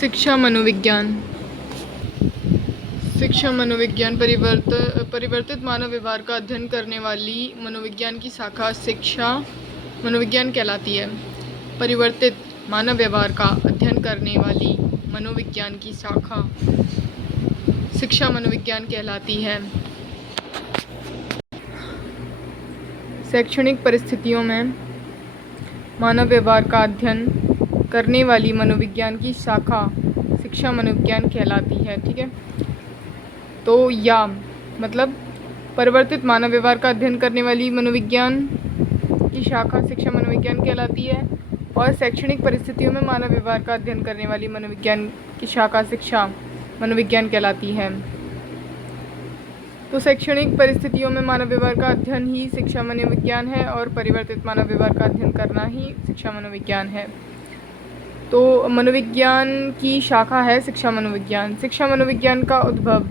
शिक्षा मनोविज्ञान। शिक्षा मनोविज्ञान परिवर्तित मानव व्यवहार का अध्ययन करने वाली मनोविज्ञान की शाखा शिक्षा मनोविज्ञान कहलाती है। परिवर्तित मानव व्यवहार का अध्ययन करने वाली मनोविज्ञान की शाखा शिक्षा मनोविज्ञान कहलाती है। शैक्षणिक परिस्थितियों में मानव व्यवहार का अध्ययन करने वाली मनोविज्ञान की शाखा शिक्षा मनोविज्ञान कहलाती है। ठीक है, तो या मतलब परिवर्तित मानव व्यवहार का अध्ययन करने वाली मनोविज्ञान की शाखा शिक्षा मनोविज्ञान कहलाती है, और शैक्षणिक परिस्थितियों में मानव व्यवहार का अध्ययन करने वाली मनोविज्ञान की शाखा शिक्षा मनोविज्ञान कहलाती है। तो शैक्षणिक परिस्थितियों में मानव व्यवहार का अध्ययन ही शिक्षा मनोविज्ञान है, और परिवर्तित मानव व्यवहार का अध्ययन करना ही शिक्षा मनोविज्ञान है। तो मनोविज्ञान की शाखा है शिक्षा मनोविज्ञान। शिक्षा मनोविज्ञान का उद्भव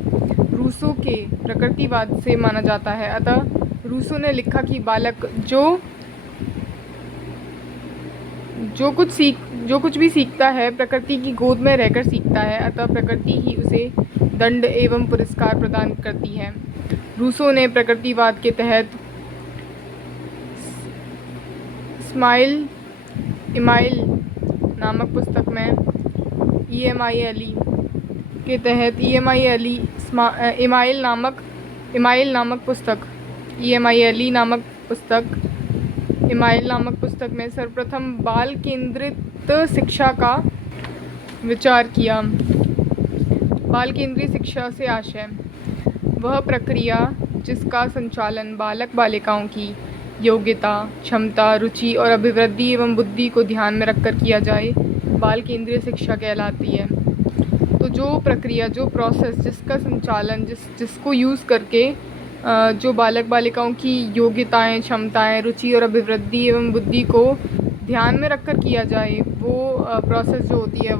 रूसो के प्रकृतिवाद से माना जाता है। अतः रूसो ने लिखा कि बालक जो कुछ भी सीखता है प्रकृति की गोद में रहकर सीखता है, अतः प्रकृति ही उसे दंड एवं पुरस्कार प्रदान करती है। रूसो ने प्रकृतिवाद के तहत इमाइल नामक पुस्तक में इमाइल नामक पुस्तक में सर्वप्रथम बाल केंद्रित शिक्षा का विचार किया। बाल केंद्रीय शिक्षा से आशय वह प्रक्रिया जिसका संचालन बालक बालिकाओं की योग्यता, क्षमता, रुचि और अभिवृद्धि एवं बुद्धि को ध्यान में रखकर किया जाए, बाल केंद्रीय शिक्षा कहलाती है। तो जो प्रक्रिया, जो प्रोसेस, जिसका संचालन जिसको यूज़ करके जो बालक बालिकाओं की योग्यताएं, क्षमताएं, रुचि और अभिवृद्धि एवं बुद्धि को ध्यान में रखकर किया जाए, वो प्रोसेस जो होती है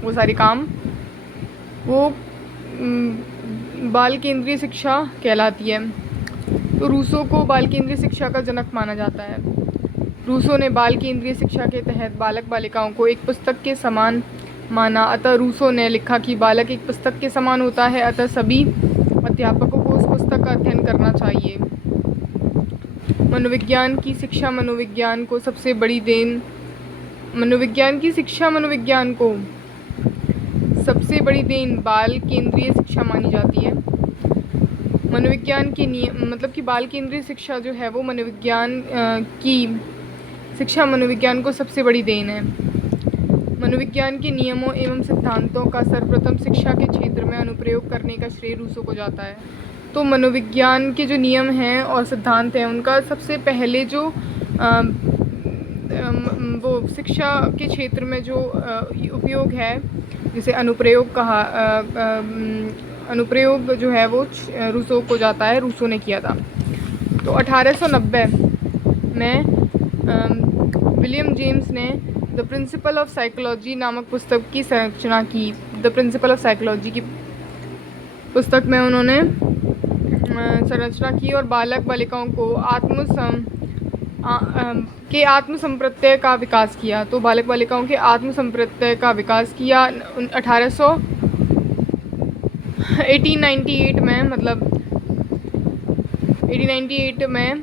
वो सारे काम वो बाल केंद्रीय शिक्षा कहलाती है। तो रूसो को बाल केंद्रीय शिक्षा का जनक माना जाता है। रूसो ने बाल केंद्रीय शिक्षा के तहत बालक बालिकाओं को एक पुस्तक के समान माना। अतः रूसो ने लिखा कि बालक एक पुस्तक के समान होता है, अतः सभी अध्यापकों को उस पुस्तक का अध्ययन करना चाहिए। मनोविज्ञान की शिक्षा मनोविज्ञान को सबसे बड़ी देन बाल केंद्रीय शिक्षा मानी जाती है। मनोविज्ञान के नियम मतलब कि बाल केंद्रीय शिक्षा जो है वो मनोविज्ञान की शिक्षा मनोविज्ञान को सबसे बड़ी देन है। मनोविज्ञान के नियमों एवं सिद्धांतों का सर्वप्रथम शिक्षा के क्षेत्र में अनुप्रयोग करने का श्रेय रूसो को जाता है। तो मनोविज्ञान के जो नियम हैं और सिद्धांत हैं उनका सबसे पहले जो वो शिक्षा के क्षेत्र में जो उपयोग है, जिसे अनुप्रयोग जो है वो रूसो को जाता है, रूसो ने किया था। तो 1890 में विलियम जेम्स ने द प्रिंसिपल ऑफ साइकोलॉजी नामक पुस्तक की संरचना की। द प्रिंसिपल ऑफ साइकोलॉजी की पुस्तक में उन्होंने संरचना की और बालक बालिकाओं को आत्मसंप्रत्यय का विकास किया। तो बालक बालिकाओं के आत्मसंप्रत्यय का विकास किया 1898 में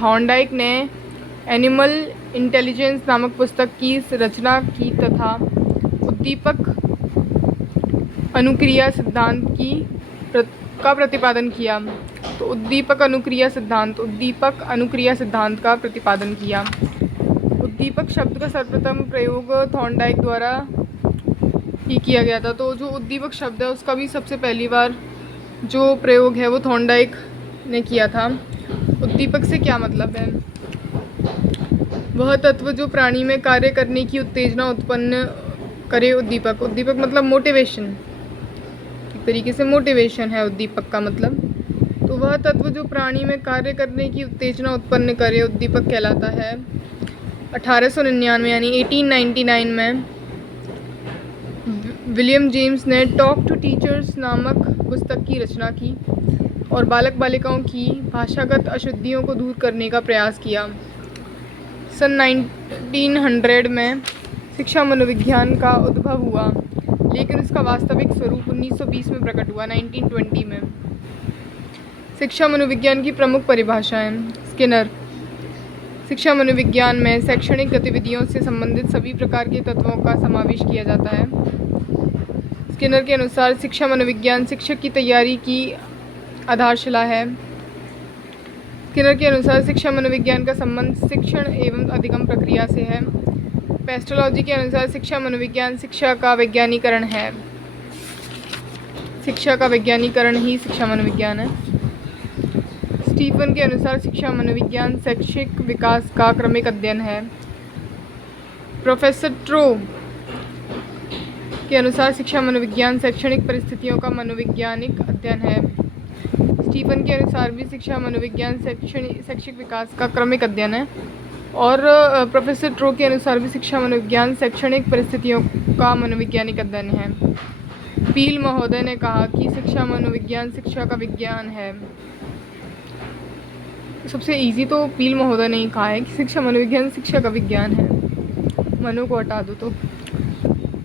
थॉर्नडाइक ने एनिमल इंटेलिजेंस नामक पुस्तक की रचना की तथा उद्दीपक अनुक्रिया सिद्धांत का प्रतिपादन किया। तो उद्दीपक अनुक्रिया सिद्धांत का प्रतिपादन किया। उद्दीपक शब्द का सर्वप्रथम प्रयोग थॉर्नडाइक द्वारा ही किया गया था। तो जो उद्दीपक शब्द है उसका भी सबसे पहली बार जो प्रयोग है वो थॉर्नडाइक ने किया था। उद्दीपक से क्या मतलब है? वह तत्व जो प्राणी में कार्य करने की उत्तेजना उत्पन्न करे। उद्दीपक मतलब मोटिवेशन, एक तरीके से मोटिवेशन है उद्दीपक का मतलब। तो वह तत्व जो प्राणी में कार्य करने की उत्तेजना उत्पन्न करे उद्दीपक कहलाता है। 1899 यानी 1899 में विलियम जेम्स ने टॉक टू टीचर्स नामक पुस्तक की रचना की और बालक बालिकाओं की भाषागत अशुद्धियों को दूर करने का प्रयास किया। सन 1900 में शिक्षा मनोविज्ञान का उद्भव हुआ, लेकिन उसका वास्तविक स्वरूप 1920 में प्रकट हुआ, 1920 में। शिक्षा मनोविज्ञान की प्रमुख परिभाषाएं। स्किनर। शिक्षा मनोविज्ञान में शैक्षणिक गतिविधियों से संबंधित सभी प्रकार के तत्वों का समावेश किया जाता है। स्किनर के अनुसार शिक्षा मनोविज्ञान शिक्षक की तैयारी की आधारशिला है। स्किनर के अनुसार शिक्षा मनोविज्ञान का संबंध शिक्षण एवं अधिगम प्रक्रिया से है। पेस्टोलॉजी के अनुसार शिक्षा मनोविज्ञान शिक्षा का वैज्ञानिकरण है। शिक्षा का वैज्ञानिकरण ही शिक्षा मनोविज्ञान है। स्टीफन के अनुसार शिक्षा मनोविज्ञान शैक्षिक विकास का क्रमिक अध्ययन है। प्रोफेसर ट्रो के अनुसार शिक्षा मनोविज्ञान शैक्षणिक परिस्थितियों का मनोवैज्ञानिक अध्ययन है। स्टीफन के अनुसार भी शिक्षा मनोविज्ञान शैक्षिक विकास का क्रमिक अध्ययन है, और प्रोफेसर ट्रो के अनुसार भी शिक्षा मनोविज्ञान शैक्षणिक परिस्थितियों का मनोवैज्ञानिक अध्ययन है। पील महोदय ने कहा कि शिक्षा मनोविज्ञान शिक्षा का विज्ञान है। सबसे इजी तो पील महोदय ने ही कहा है कि शिक्षा मनोविज्ञान शिक्षा का विज्ञान है। मनो को हटा दो तो।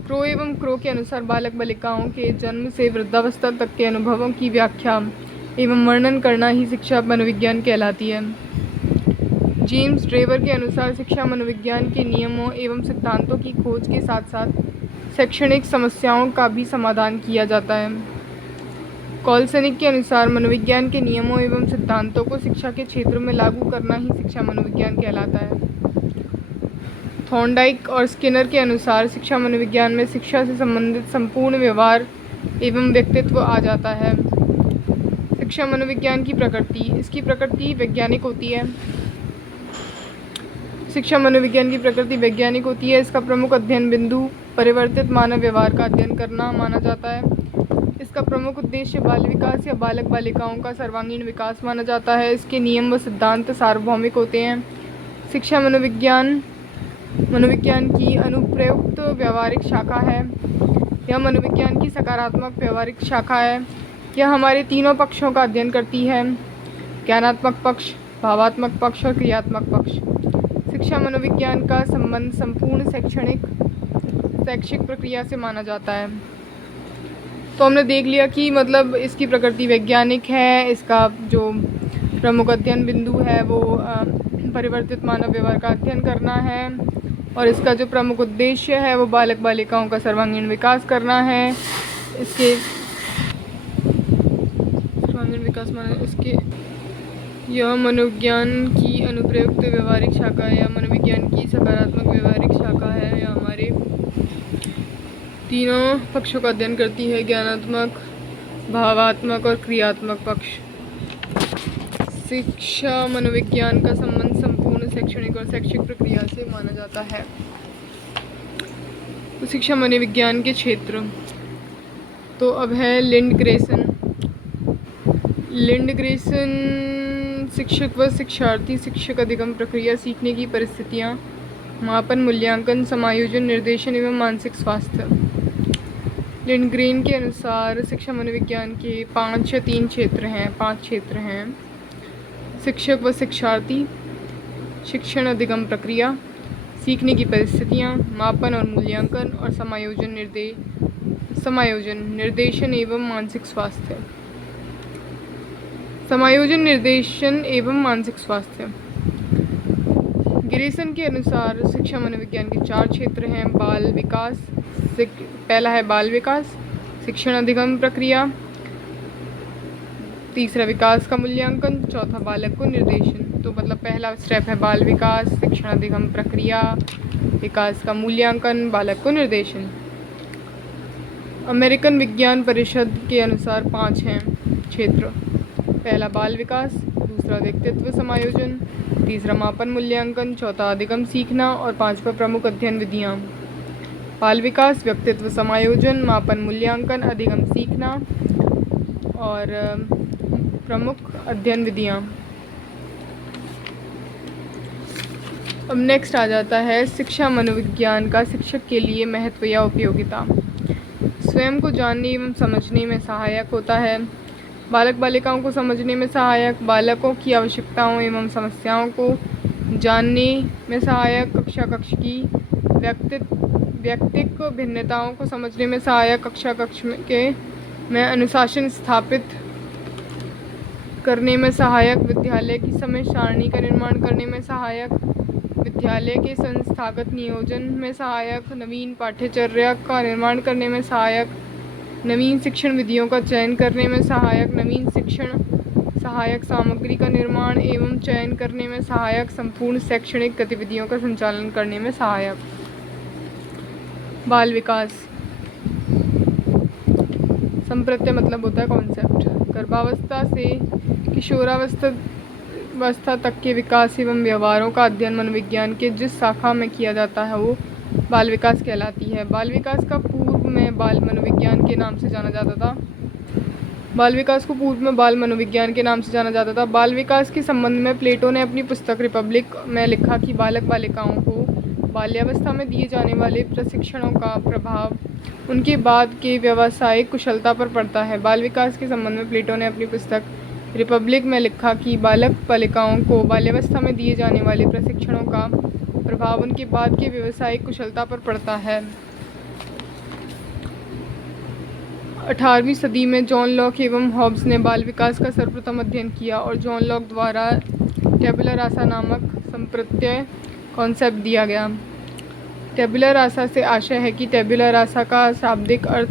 क्रो एवं क्रो के अनुसार बालक बालिकाओं के जन्म से वृद्धावस्था तक के अनुभवों की व्याख्या एवं वर्णन करना ही शिक्षा मनोविज्ञान कहलाती है। जेम्स ड्रेवर के अनुसार शिक्षा मनोविज्ञान के नियमों एवं सिद्धांतों की खोज के साथ साथ शैक्षणिक समस्याओं का भी समाधान किया जाता है। कॉलसनिक के अनुसार मनोविज्ञान के नियमों एवं सिद्धांतों को शिक्षा के क्षेत्र में लागू करना ही शिक्षा मनोविज्ञान कहलाता है। थॉर्नडाइक और स्किनर के अनुसार शिक्षा मनोविज्ञान में शिक्षा से संबंधित संपूर्ण व्यवहार एवं व्यक्तित्व आ जाता है। शिक्षा मनोविज्ञान की प्रकृति। इसकी प्रकृति वैज्ञानिक होती है। शिक्षा मनोविज्ञान की प्रकृति वैज्ञानिक होती है। इसका प्रमुख अध्ययन बिंदु परिवर्तित मानव व्यवहार का अध्ययन करना माना जाता है। इसका प्रमुख उद्देश्य बाल विकास या बालक बालिकाओं का सर्वांगीण विकास माना जाता है। इसके नियम व सिद्धांत सार्वभौमिक होते हैं। शिक्षा मनोविज्ञान की अनुप्रयुक्त व्यवहारिक शाखा है। यह मनोविज्ञान की सकारात्मक व्यवहारिक शाखा है। यह हमारे तीनों पक्षों का अध्ययन करती है: ज्ञानात्मक पक्ष, भावात्मक पक्ष और क्रियात्मक पक्ष। शिक्षा मनोविज्ञान का संबंध संपूर्ण शैक्षिक प्रक्रिया से माना जाता है। तो हमने देख लिया कि मतलब इसकी प्रकृति वैज्ञानिक है, इसका जो प्रमुख अध्ययन बिंदु है वो परिवर्तित मानव व्यवहार का अध्ययन करना है, और इसका जो प्रमुख उद्देश्य है वो बालक बालिकाओं का सर्वांगीण विकास करना है। इसके सर्वांगीण विकास यह मनोविज्ञान की अनुप्रयुक्त व्यवहारिक शाखा है, या मनोविज्ञान की सकारात्मक व्यवहारिक शाखा है। यह हमारे तीनों पक्षों का अध्ययन करती है: ज्ञानात्मक, भावात्मक और क्रियात्मक पक्ष। शिक्षा मनोविज्ञान का संबंध संपूर्ण शैक्षणिक और शैक्षिक प्रक्रिया से माना जाता है। तो शिक्षा मनोविज्ञान के क्षेत्र तो अब है लिंडग्रेसन। शिक्षक व शिक्षार्थी शिक्षक अधिगम प्रक्रिया, सीखने की परिस्थितियाँ, मापन, मूल्यांकन, समायोजन, निर्देशन एवं मानसिक स्वास्थ्य। लिंडग्रेन के अनुसार शिक्षा मनोविज्ञान के 5 क्षेत्र हैं: शिक्षक व शिक्षार्थी, शिक्षण अधिगम प्रक्रिया, सीखने की परिस्थितियाँ, मापन और मूल्यांकन, और समायोजन, निर्देशन एवं मानसिक स्वास्थ्य। समायोजन, निर्देशन एवं मानसिक स्वास्थ्य। ग्रेसन के अनुसार शिक्षा मनोविज्ञान के 4 क्षेत्र हैं: बाल विकास, पहला है बाल विकास, शिक्षण अधिगम प्रक्रिया, तीसरा विकास का मूल्यांकन, चौथा बालक को निर्देशन। तो मतलब पहला स्टेप है बाल विकास, शिक्षण अधिगम प्रक्रिया, विकास का मूल्यांकन, बालक को निर्देशन। अमेरिकन विज्ञान परिषद के अनुसार 5 हैं क्षेत्र: पहला बाल विकास, दूसरा व्यक्तित्व समायोजन, तीसरा मापन मूल्यांकन, चौथा अधिगम सीखना, और 5वां प्रमुख अध्ययन विधियाँ। बाल विकास, व्यक्तित्व समायोजन, मापन मूल्यांकन, अधिगम सीखना और प्रमुख अध्ययन विधियाँ। अब नेक्स्ट आ जाता है शिक्षा मनोविज्ञान का शिक्षक के लिए महत्व या उपयोगिता। स्वयं को जानने एवं समझने में सहायक होता है। बालक बालिकाओं को समझने में सहायक, बालकों की आवश्यकताओं एवं समस्याओं को जानने में सहायक, कक्षा की व्यक्तिक भिन्नताओं को समझने में सहायक, कक्षा में अनुशासन स्थापित करने में सहायक, विद्यालय की समय सारणी का निर्माण करने में सहायक, विद्यालय के संस्थागत नियोजन में सहायक, नवीन पाठ्यचर्या का निर्माण करने में सहायक, नवीन शिक्षण विधियों का चयन करने में सहायक, नवीन शिक्षण सहायक सामग्री का निर्माण एवं चयन करने में सहायक, संपूर्ण शैक्षणिक गतिविधियों का संचालन करने में सहायक। बाल विकास संप्रत्य मतलब होता है कॉन्सेप्ट। गर्भावस्था से किशोरावस्था तक के विकास एवं व्यवहारों का अध्ययन मनोविज्ञान के जिस शाखा में किया जाता है वो बाल विकास कहलाती है। बाल विकास का पूर्व में बाल मनोविज्ञान के नाम से जाना जाता था। बाल विकास को पूर्व में बाल मनोविज्ञान के नाम से जाना जाता था। बाल विकास के संबंध में प्लेटो ने अपनी पुस्तक रिपब्लिक में लिखा कि बालक बालिकाओं को बाल्यावस्था में दिए जाने वाले प्रशिक्षणों का प्रभाव उनके बाद के व्यावसायिक कुशलता पर पड़ता है। बाल विकास के संबंध में प्लेटो ने अपनी पुस्तक रिपब्लिक में लिखा कि बालक बालिकाओं को बाल्यावस्था में दिए जाने वाले प्रशिक्षणों का प्रभाव उनके बाद के व्यावसायिक कुशलता पर पड़ता है। 18वीं सदी में जॉन लॉक एवं हॉब्स ने बाल विकास का सर्वप्रथम अध्ययन किया और जॉन लॉक द्वारा टैबुला रासा नामक संप्रत्यय कॉन्सेप्ट दिया गया। टैबुला रासा से आशय है कि टैबुला रासा का शाब्दिक अर्थ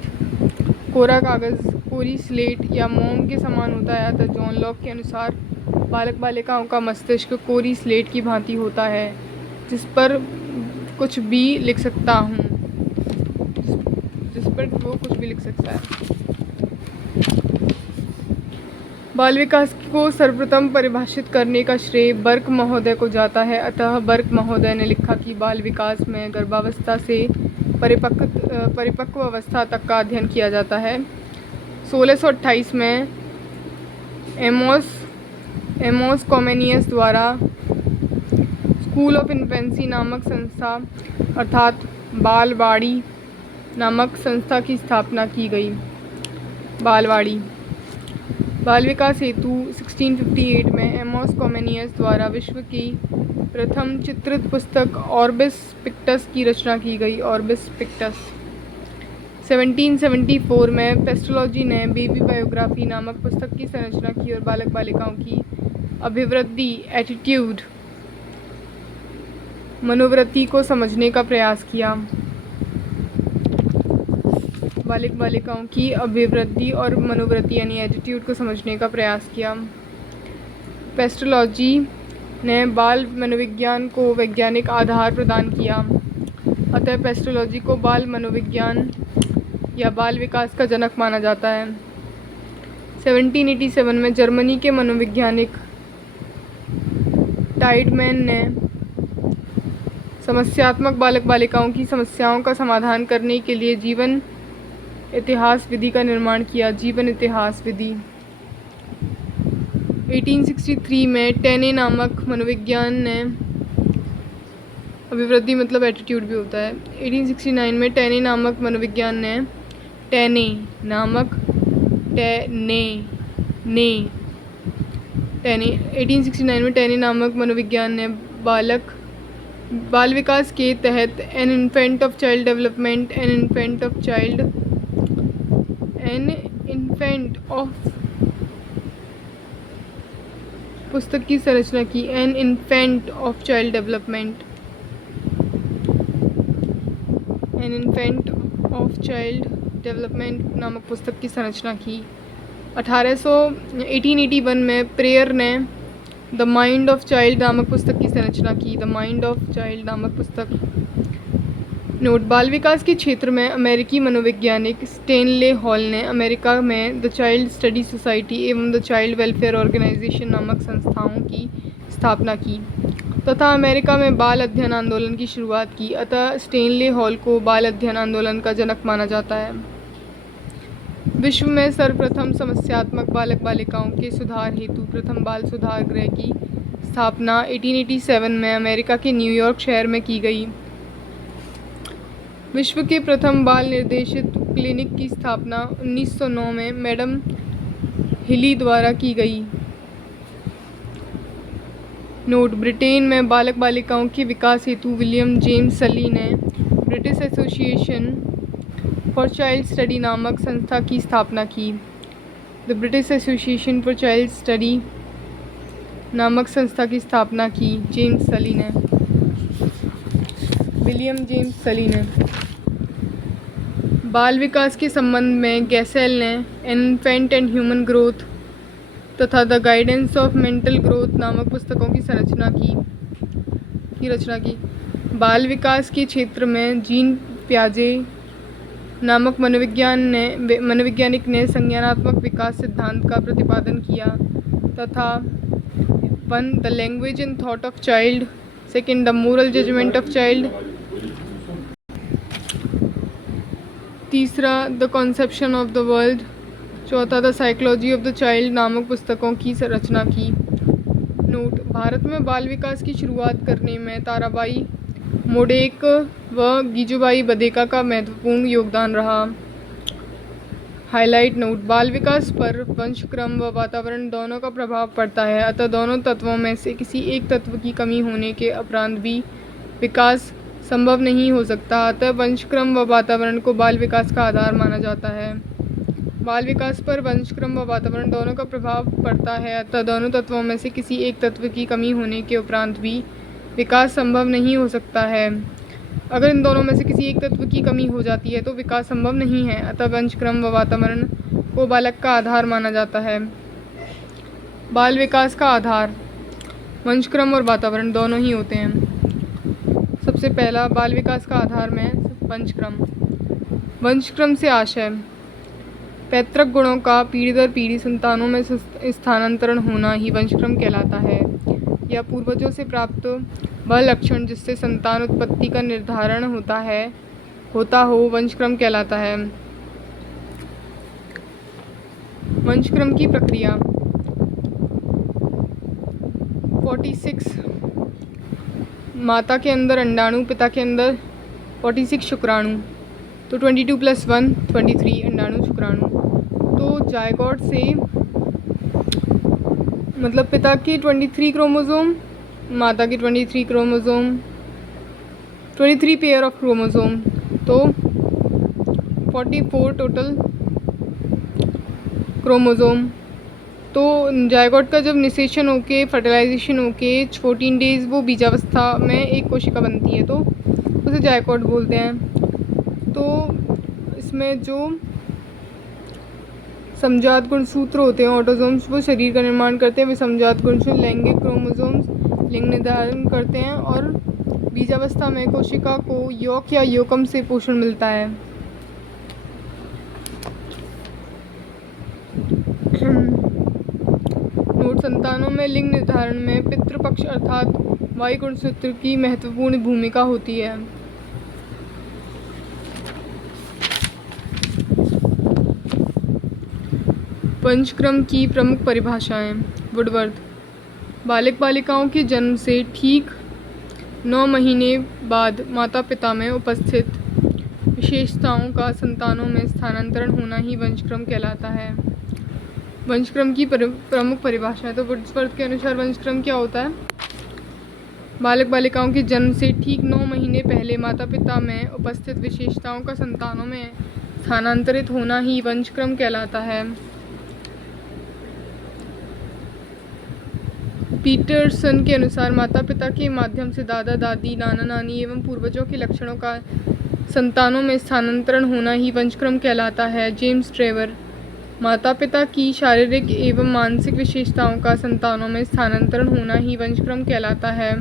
कोरा कागज़, कोरी स्लेट या मोम के समान होता है। अतः जॉन लॉक के अनुसार बालक बालिकाओं का मस्तिष्क कोरी स्लेट की भांति होता है जिस पर कुछ भी लिख सकता हूँ, जिस पर वो कुछ भी लिख सकता है। बाल विकास को सर्वप्रथम परिभाषित करने का श्रेय बर्क महोदय को जाता है। अतः बर्क महोदय ने लिखा कि बाल विकास में गर्भावस्था से परिपक्व अवस्था तक का अध्ययन किया जाता है। 1628 में एमोस कॉमेनियस द्वारा स्कूल ऑफ इन्फेंसी नामक संस्था अर्थात बालवाड़ी नामक संस्था की स्थापना की गई। बालवाड़ी बाल विकास हेतु 1658 में एमोस कॉमेनियस द्वारा विश्व की प्रथम चित्रित पुस्तक ऑर्बिस पिक्टस की रचना की गई। ऑर्बिस पिक्टस 1774 में पेस्टोलॉजी ने बेबी बायोग्राफी नामक पुस्तक की संरचना की और बालक बालिकाओं की अभिवृद्धि एटीट्यूड मनोवृत्ति को समझने का प्रयास किया। बालक बालिकाओं की अभिवृद्धि और मनोवृत्ति यानी एटीट्यूड को समझने का प्रयास किया। पेस्टोलॉजी ने बाल मनोविज्ञान को वैज्ञानिक आधार प्रदान किया। अतः पेस्टोलॉजी को बाल मनोविज्ञान या बाल विकास का जनक माना जाता है। 1787 में जर्मनी के मनोवैज्ञानिक टाइडमैन ने समस्यात्मक बालक बालिकाओं की समस्याओं का समाधान करने के लिए जीवन इतिहास विधि का निर्माण किया। जीवन इतिहास विधि 1863 में टेने नामक मनोविज्ञान ने अभिवृद्धि मतलब एटीट्यूड भी होता है। 1869 में टेने नामक मनोविज्ञान ने 1869 में टेने नामक मनोविज्ञान ने बाल विकास के तहत एन इन्फेंट ऑफ पुस्तक की संरचना की। An infant of child development नामक पुस्तक की संरचना की। 1881 में प्रेयर ने द माइंड ऑफ चाइल्ड नामक पुस्तक की संरचना की। द माइंड ऑफ चाइल्ड नामक पुस्तक। नोट: बाल विकास के क्षेत्र में अमेरिकी मनोवैज्ञानिक स्टेनले हॉल ने अमेरिका में द चाइल्ड स्टडी सोसाइटी एवं द चाइल्ड वेलफेयर ऑर्गेनाइजेशन नामक संस्थाओं की स्थापना की तथा अमेरिका में बाल अध्ययन आंदोलन की शुरुआत की। अतः स्टेनले हॉल को बाल अध्ययन आंदोलन का जनक माना जाता है। विश्व में सर्वप्रथम समस्यात्मक बालक बालिकाओं के सुधार हेतु प्रथम बाल सुधार गृह की स्थापना 1887 में अमेरिका के न्यूयॉर्क शहर में की गई। विश्व के प्रथम बाल निर्देशित क्लिनिक की स्थापना 1909 में मैडम हिली द्वारा की गई। नोट: ब्रिटेन में बालक बालिकाओं के विकास हेतु विलियम जेम्स सली ने British association for child study नामक संस्था की स्थापना की? The British association for child study नामक संस्था की स्थापना की जेम्स सली ने, विलियम जेम्स सली ने। बाल विकास के संबंध में गैसेल ने इन्फेंट एंड ह्यूमन ग्रोथ तथा the guidance of mental growth नामक पुस्तकों की रचना की। बाल विकास के क्षेत्र में जीन प्याजे नामक मनोवैज्ञानिक ने संज्ञानात्मक विकास सिद्धांत का प्रतिपादन किया तथा 1. The language and thought of child, 2. The moral judgement of child, 3. The conception of the world, 4. The psychology of the child नामक पुस्तकों की रचना की। नोट: भारत में बाल विकास की शुरुआत करने में ताराबाई मोडेक व गीजूबाई बदेका का महत्वपूर्ण योगदान रहा। हाईलाइट नोट: बाल विकास पर वंशक्रम व वातावरण दोनों का प्रभाव पड़ता है, अतः दोनों तत्वों में से किसी एक तत्व की कमी होने के उपरांत भी विकास संभव नहीं हो सकता। अतः वंशक्रम व वातावरण को बाल विकास का आधार माना जाता है। बाल विकास पर वंशक्रम व वातावरण दोनों का प्रभाव पड़ता है, अतः दोनों तत्वों में से किसी एक तत्व की कमी होने के उपरांत भी विकास संभव नहीं हो सकता है। अगर इन दोनों में से किसी एक तत्व की कमी हो जाती है तो विकास संभव नहीं है, अतः वंशक्रम व वातावरण को बालक का आधार माना जाता है। बाल विकास का आधार वंशक्रम और वातावरण दोनों ही होते हैं। सबसे पहला, बाल विकास का आधार में वंशक्रम। वंशक्रम से आशय पैतृक गुणों का पीढ़ी दर पीढ़ी संतानों में स्थानांतरण होना ही वंशक्रम कहलाता है। यह पूर्वजों से प्राप्त वह लक्षण जिससे संतान उत्पत्ति का निर्धारण होता हो वंशक्रम कहलाता है। वंशक्रम की प्रक्रिया 46 माता के अंदर अंडाणु, पिता के अंदर 46 शुक्राणु, तो 22 + 1 23 अंडाणु शुक्राणु। तो जायगोट से मतलब पिता के 23 क्रोमोसोम, माता के 23 क्रोमोसोम, 23 पेयर ऑफ क्रोमोसोम, तो 44 टोटल क्रोमोसोम। तो जायगोट का जब निषेचन होके फर्टिलाइजेशन होके 14 डेज़ वो बीजावस्था में एक कोशिका बनती है, तो उसे जायगोट बोलते हैं। तो इसमें जो समजात गुणसूत्र होते हैं ऑटोसोम्स, वो शरीर का निर्माण करते हैं। वे समजात गुणसूत्र लैंगिक क्रोमोसोम्स लिंग निर्धारण करते हैं और बीजावस्था में कोशिका को यौक या योकम से पोषण मिलता है। नोट: संतानों में लिंग निर्धारण में पितृपक्ष अर्थात वाई गुणसूत्र की महत्वपूर्ण भूमिका होती है। वंशक्रम की प्रमुख परिभाषाएं। वुडवर्थ: बालक बालिकाओं के जन्म से ठीक 9 महीने बाद माता पिता में उपस्थित विशेषताओं का संतानों में स्थानांतरण होना ही वंशक्रम कहलाता है। वंशक्रम की प्रमुख परिभाषा है। तो वुडवर्थ के अनुसार वंशक्रम क्या होता है? बालक बालिकाओं के जन्म से ठीक 9 महीने पहले माता पिता में उपस्थित विशेषताओं का संतानों में स्थानांतरित होना ही वंशक्रम कहलाता है। पीटरसन के अनुसार माता पिता के माध्यम से दादा दादी, नाना नानी एवं पूर्वजों के लक्षणों का संतानों में स्थानांतरण होना ही वंशक्रम कहलाता है। जेम्स ट्रेवर: माता पिता की शारीरिक एवं मानसिक विशेषताओं का संतानों में स्थानांतरण होना ही वंशक्रम कहलाता है।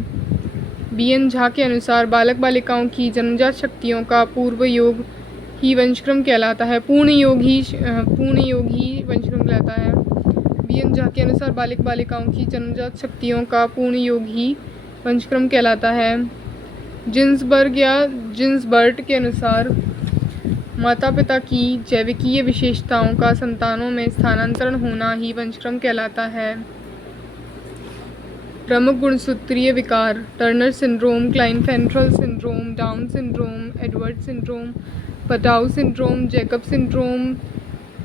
बी.एन. झा के अनुसार बालक बालिकाओं की जन्मजात शक्तियों का पूर्ण योग ही वंशक्रम कहलाता है। वंशक्रम कहलाता है। बी.एन. झा के अनुसार बालक बालिकाओं की जन्मजात शक्तियों का पूर्ण योग ही वंशक्रम कहलाता है। जिन्सबर्ग या जिन्सबर्ट के अनुसार माता पिता की जैविकीय विशेषताओं का संतानों में स्थानांतरण होना ही वंशक्रम कहलाता है। प्रमुख गुणसूत्रीय विकार: Turner syndrome, Klinefelter syndrome, Down syndrome, Edward syndrome, Patau syndrome, Jacob syndrome,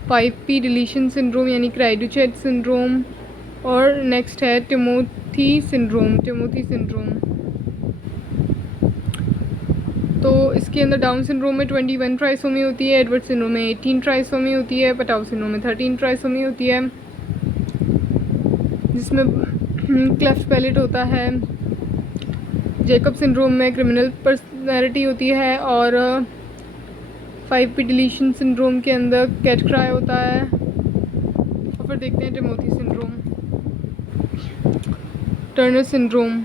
5p deletion syndrome यानी क्राइडुचेट सिंड्रोम, और नेक्स्ट है टिमोथी सिंड्रोम। तो इसके अंदर डाउन सिंड्रोम में 21 ट्राइसोमी होती है, एडवर्ड सिंड्रोम में 18 ट्राइसोमी होती है, पटाउ सिंड्रोम में 13 ट्राइसोमी होती है, जिसमें क्लेफ्ट पैलेट होता है। जैकब सिंड्रोम में क्रिमिनल पर्सनैलिटी होती है, और 5p डिलीशन सिंड्रोम के अंदर कैट क्राई होता है। और फिर देखते हैं टिमोथी सिंड्रोम। टर्नर सिंड्रोम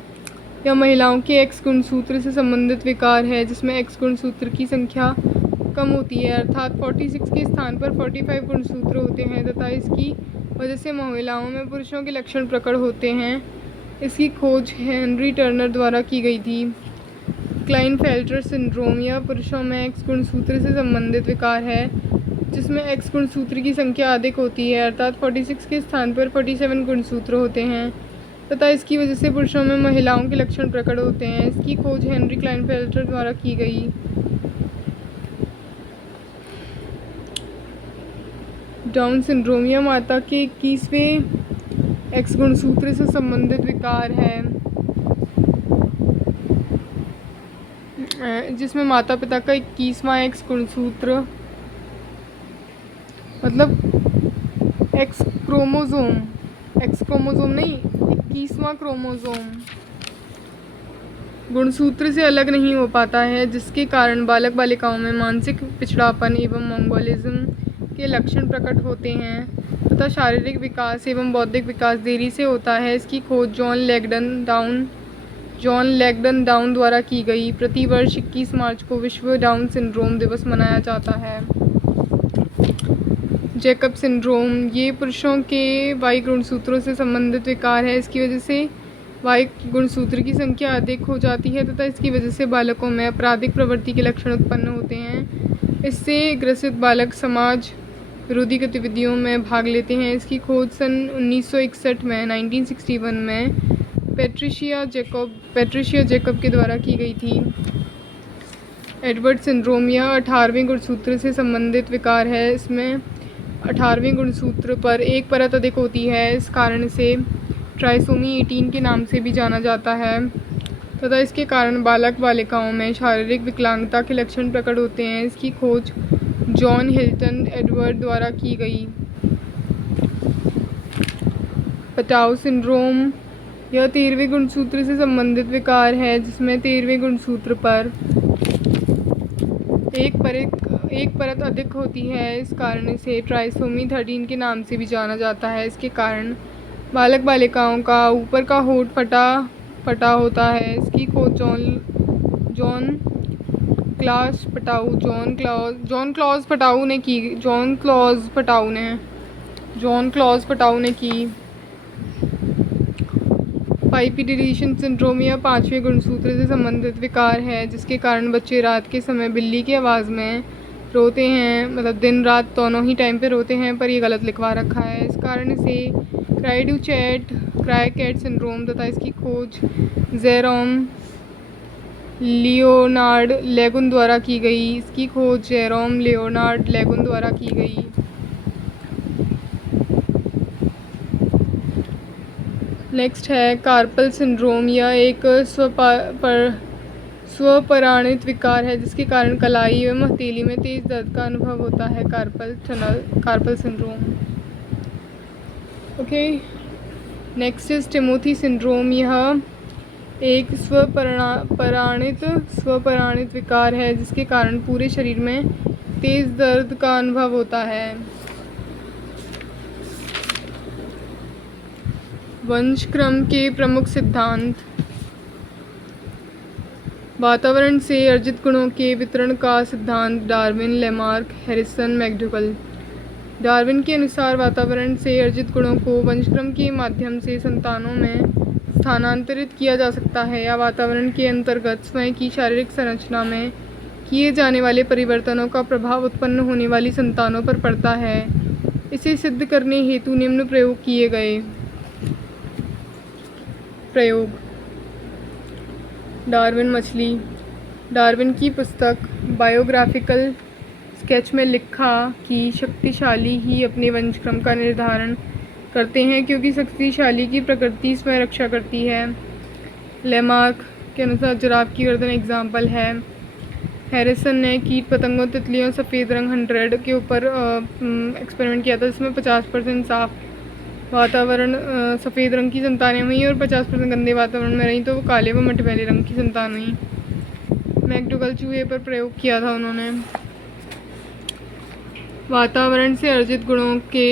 यह महिलाओं के एक्स गुणसूत्र से संबंधित विकार है, जिसमें एक्स गुणसूत्र की संख्या कम होती है, अर्थात 46 के स्थान पर 45 गुणसूत्र होते हैं, तथा इसकी वजह से महिलाओं में पुरुषों के लक्षण प्रकट होते हैं। इसकी खोज हेनरी टर्नर द्वारा की गई थी। क्लाइनफेल्टर सिंड्रोम यह पुरुषों में एक्स गुणसूत्र से संबंधित विकार है, जिसमें एक्स गुणसूत्र की संख्या अधिक होती है, अर्थात 46 के स्थान पर 47 गुणसूत्र होते हैं, तथा इसकी वजह से पुरुषों में महिलाओं के लक्षण प्रकट होते हैं। इसकी खोज हेनरी क्लाइनफेल्टर द्वारा की गई। डाउन सिंड्रोम यह माता के 21वें एक्स गुणसूत्र से संबंधित विकार है, जिसमें माता पिता का 21वां एक्स गुणसूत्र मतलब एक्स क्रोमोसोम नहीं, 21वां क्रोमोसोम गुणसूत्र से अलग नहीं हो पाता है, जिसके कारण बालक बालिकाओं में मानसिक पिछड़ापन एवं मंगोलिज्म के लक्षण प्रकट होते हैं, तथा शारीरिक विकास एवं बौद्धिक विकास देरी से होता है। इसकी खोज जॉन लैगडन डाउन द्वारा की गई। प्रतिवर्ष 21 मार्च को विश्व डाउन सिंड्रोम दिवस मनाया जाता है। जैकब सिंड्रोम ये पुरुषों के वाई गुणसूत्रों से संबंधित विकार है। इसकी वजह से वाई गुणसूत्र की संख्या अधिक हो जाती है, तथा इसकी वजह से बालकों में आपराधिक प्रवृत्ति के लक्षण उत्पन्न होते हैं। इससे ग्रसित बालक समाज विरोधी गतिविधियों में भाग लेते हैं। इसकी खोज सन 1961 में 1961 में पैट्रिशिया जैकब के द्वारा की गई थी। एडवर्ड सिंड्रोम यह 18वें गुणसूत्र से संबंधित विकार है। इसमें 18वें गुणसूत्र पर एक परत अधिक होती है, इस कारण इसे ट्राइसोमी 18 के नाम से भी जाना जाता है, तथा इसके कारण बालक बालिकाओं में शारीरिक विकलांगता के लक्षण प्रकट होते हैं। इसकी खोज जॉन हिल्टन एडवर्ड द्वारा की गई। पटाउ सिंड्रोम यह 13वें गुणसूत्र से संबंधित विकार है, जिसमें 13वें गुणसूत्र पर एक परत अधिक होती है, इस कारण इसे ट्राइसोमी 13 के नाम से भी जाना जाता है। इसके कारण बालक बालिकाओं का ऊपर का होंठ फटा होता है। इसकी खोज जॉन क्लॉज पटाऊ ने की। 5p डिलीशन सिंड्रोम यह 5वें गुणसूत्र से संबंधित विकार है, जिसके कारण बच्चे रात के समय बिल्ली की आवाज़ में रोते हैं, मतलब दिन रात दोनों ही टाइम पे रोते हैं, पर ये गलत लिखवा रखा है। इस कारण इसे क्राई कैट सिंड्रोम तथा इसकी खोज जेरोम लियोनार्ड लेगुन द्वारा की गई। नेक्स्ट है कार्पल सिंड्रोम यह एक स्वपराणित विकार है, जिसके कारण कलाई एवं हथेली में तेज दर्द का अनुभव होता है। Carpal syndrome. Okay, next is Timothy syndrome यह एक स्वपराणित विकार है, जिसके कारण पूरे शरीर में तेज दर्द का अनुभव होता है। वंशक्रम के प्रमुख सिद्धांत। वातावरण से अर्जित गुणों के वितरण का सिद्धांत Darwin, Lamarck, Harrison, McDougall. Darwin के अनुसार वातावरण से अर्जित गुणों को वंशक्रम के माध्यम से संतानों में स्थानांतरित किया जा सकता है, या वातावरण के अंतर्गत स्वयं की शारीरिक संरचना में किए जाने वाले परिवर्तनों का प्रभाव उत्पन्न होने वाली संतानों पर पड़ता है। इसे सिद्ध करने हेतु निम्न प्रयोग किए गए। डार्विन मछली। डार्विन की पुस्तक बायोग्राफिकल स्केच में लिखा कि शक्तिशाली ही अपने वंशक्रम का निर्धारण करते हैं, क्योंकि शक्तिशाली की प्रकृति स्वयं रक्षा करती है। लेमार्क के अनुसार जिराफ की गर्दन एग्जाम्पल है। हैरिसन ने कीट पतंगों तितलियों सफ़ेद रंग 100 के ऊपर एक्सपेरिमेंट किया था, जिसमें 50% साफ वातावरण सफ़ेद रंग की संतानें हुई और 50% गंदे वातावरण में रहीं तो वो काले व मटमैले रंग की संतान हुई। मैकडोगल चूहे पर प्रयोग किया था उन्होंने। वातावरण से अर्जित गुणों के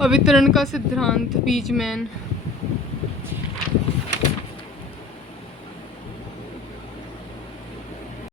अवितरण का सिद्धांत बीजमैन।